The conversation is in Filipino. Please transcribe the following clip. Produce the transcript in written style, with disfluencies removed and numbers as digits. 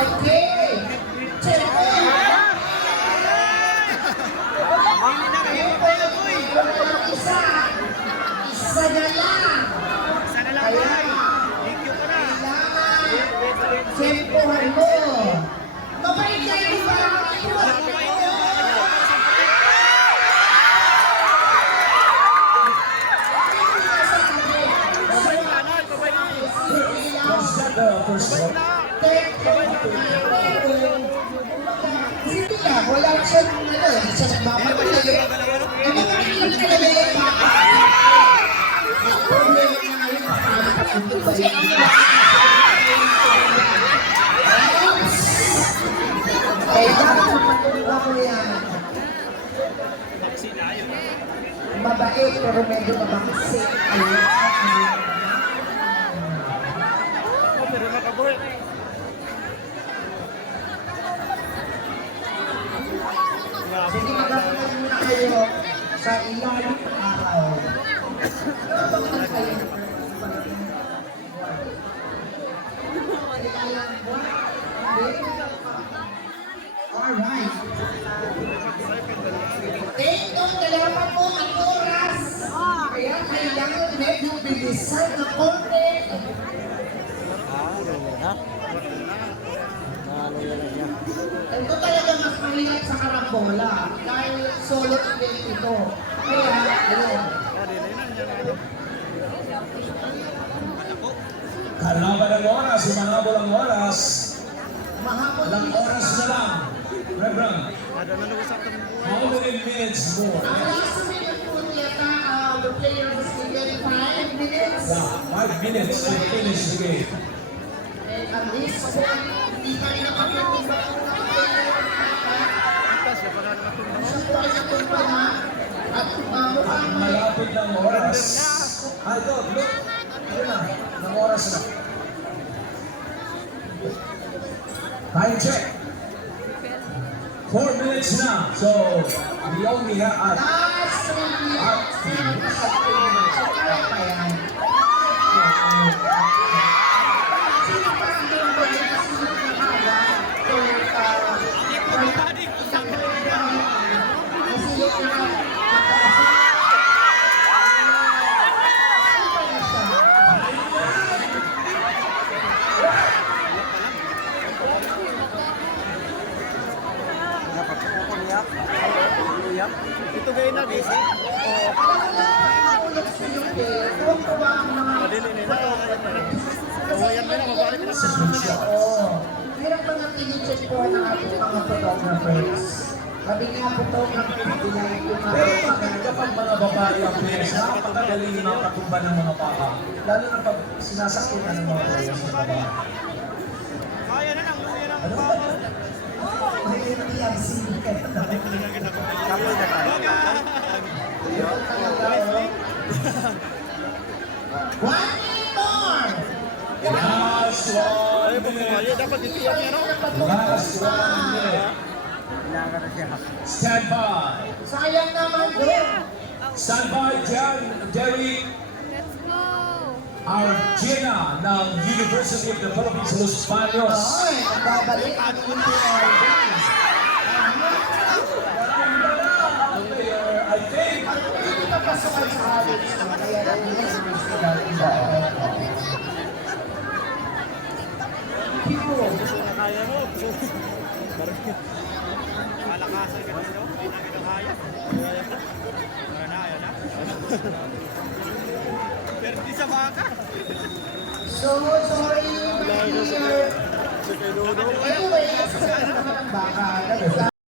Okay. Check mo. Isa. Isa na lang. Ayan. Kailangan tempohan mo. Mabait kayo, di ba? Hindi na, wala siya siya nagmamagali. Ang mga kailan talaga yung baka. Ang problema niya ngayon, hindi ba yan? Kailangan mapatuloy ko yan. Mabait pero medyo mabakasik. Pero nakaboy. Sige, magkakaroon muna kayo sa ilalim ng araw. Ano kayo? Alright. Itong dalawa po ang oras. Kaya kailangan medyo bilisan na konti. Ito talaga mas mahirap sa karambola dahil solo event ito. Kaya, ayun. Kalaban ng oras, umahabol ang oras. Mahabol Ilang dito oras na lang. Reverend, how many minutes more? ang last minute po niyata, the players is given 5 minutes. Yeah, 5 minutes to finish the game. And at this point, hindi ka rin nakapagpapagpapag ng player. Siya po ay natumpa na. At mukhang Ang may malapit ng oras. Ito, look. Ayun na, ng oras na. Time check. 4 minutes na. So, we only have... last 3 minutes. So, kaya pa yan. Sino pa ang doon ba yung kasunod na haba? Isang program. Nasilip na Ito gaya na, busy. Meron pa nga tinicheck po ng ating mga photographers. Sabi nga photographer, dinahin ko nga. Pero bakit kapag mga babae ang players, napakadali yung makatumba ng mga baka. Lalo na pag sinasakitan ng mga players ng babae. Kaya na lang, kaya na Ano lang. ba? May TRC. Kapoy na tayo. One minute more! Last 1 minute. Kaya dapat ito yan, ano? Last 1 minute. Stand by. Sayang naman din. Stand by, Jerry. Let's go! Our Gina ng University of the Philippines, Los Baños. Ay, nagbabalik ang unti order. I think. Hindi pa pasukan sa college. Kaya lang nila sa festival. Pipo. Kaya mo. Malakasan ka dito. Hindi na kita kaya. Kaya na. Pero di sa baka. So sorry, my dear. Anyway, sa naman ng baka,